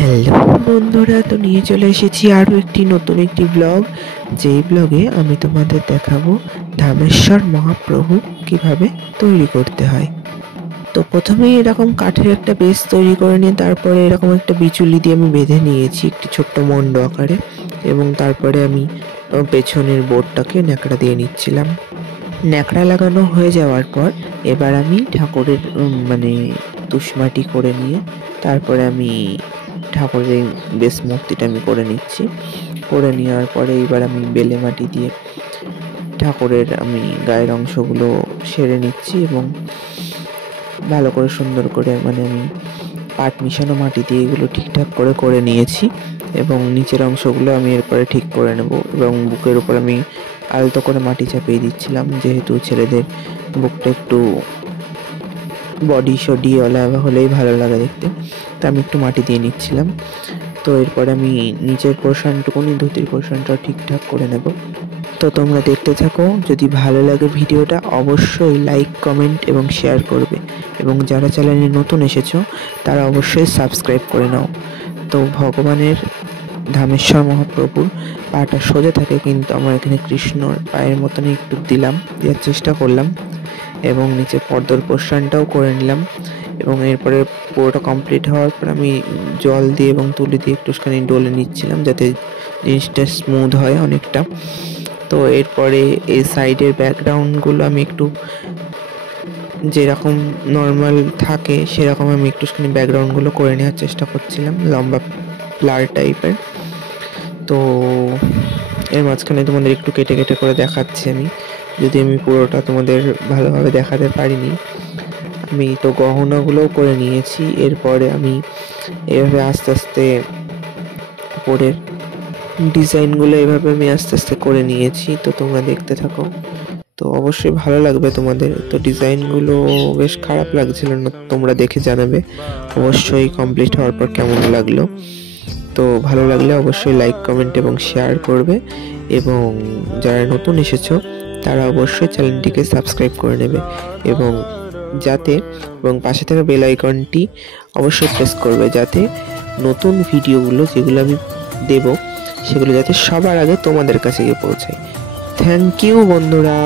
Hello বন্ধুরা, তো নিয়ে চলে এসেছি আরও একটি নতুন একটি ব্লগ। যেই ব্লগে আমি তোমাদের দেখাবো ধামেশ্বর মহাপ্রভু কিভাবে তৈরি করতে হয়। তো প্রথমেই এরকম কাঠের একটা বেস তৈরি করে নিয়ে তারপরে এরকম একটা বিচুলি দিয়ে আমি বেঁধে নিয়েছি একটি ছোট্ট মণ্ড আকারে, এবং তারপরে আমি পেছনের বোর্ডটাকে ন্যাকড়া দিয়ে নিচ্ছিলাম। ন্যাকড়া লাগানো হয়ে যাওয়ার পর এবার আমি ঠাকুরের তুষমাটি করে নিয়ে তারপরে আমি ঠাকুরের এই বেশ মূর্তিটা আমি করে নিচ্ছি। করে নেওয়ার পরে এবার আমি বেলে মাটি দিয়ে ঠাকুরের আমি গায়ের অংশগুলো সেরে নিচ্ছি এবং ভালো করে সুন্দর করে আমি পাট মিশানো মাটি দিয়ে এগুলো ঠিকঠাক করে করে নিয়েছি, এবং নিচের অংশগুলো আমি এরপরে ঠিক করে নেব। এবং বুকের উপর আমি আলতো করে মাটি চাপিয়ে দিচ্ছিলাম, যেহেতু ছেলেদের বুকটা একটু বডি শডিওয়ালা হলেই ভালো লাগে দেখতে, তো আমি একটু মাটি দিয়ে নিচ্ছিলাম। তো এরপরে আমি নিচের পোর্শনটুকুনি ধুতির পোর্শনটাও ঠিকঠাক করে নেব। তো তোমরা দেখতে থাকো, যদি ভালো লাগে ভিডিওটা অবশ্যই লাইক, কমেন্ট এবং শেয়ার করবে, এবং যারা চ্যানেলে নতুন এসেছো তারা অবশ্যই সাবস্ক্রাইব করে নাও। তো ভগবানের ধামেশ্বর মহাপ্রভুর পাটা সোজা থাকে, কিন্তু আমার এখানে কৃষ্ণর পায়ের মতনই একটু দেওয়ার চেষ্টা করলাম, এবং নিচে পর্দার পোর্শনটাও করে নিলাম। এবং এরপরে পুরোটা কমপ্লিট হওয়ার পর আমি জল দিয়ে এবং তুলি দিয়ে একটুখানি ডলে নিচ্ছিলাম, যাতে জিনিসটা স্মুথ হয় অনেকটা। তো এরপরে এই সাইডের ব্যাকগ্রাউন্ডগুলো আমি একটু যেরকম নর্মাল থাকে সেরকম আমি একটুখানি ব্যাকগ্রাউন্ডগুলো করে নেওয়ার চেষ্টা করছিলাম, লম্বা প্লার টাইপের। তো এর মাঝখানে তোমাদের একটু কেটে কেটে করে দেখাচ্ছি আমি, যদি আমি পুরোটা তোমাদের ভালোভাবে দেখাতে পারিনি। আমি তো গহনাগুলোও করে নিয়েছি, এরপরে আমি এভাবে আস্তে আস্তে উপরের ডিজাইনগুলো এভাবে আমি আস্তে আস্তে করে নিয়েছি। তো তোমরা দেখতে থাকো, তো অবশ্যই ভালো লাগবে তোমাদের। তো ডিজাইনগুলো বেশ খারাপ লাগছিল না, তোমরা দেখে জানাবে অবশ্যই কমপ্লিট হওয়ার পর কেমন লাগলো। তো ভালো লাগলে অবশ্যই লাইক, কমেন্ট এবং শেয়ার করবে, এবং যারা নতুন এসেছো তারা অবশ্যই চ্যানেলটিকে সাবস্ক্রাইব করে নেবে, এবং পাশে থাকা বেল আইকনটি অবশ্যই প্রেস করবে, যাতে নতুন ভিডিওগুলো যেগুলো আমি দেব সেগুলো যাতে সবার আগে তোমাদের কাছে গিয়ে পৌঁছায়। থ্যাংক ইউ বন্ধুরা।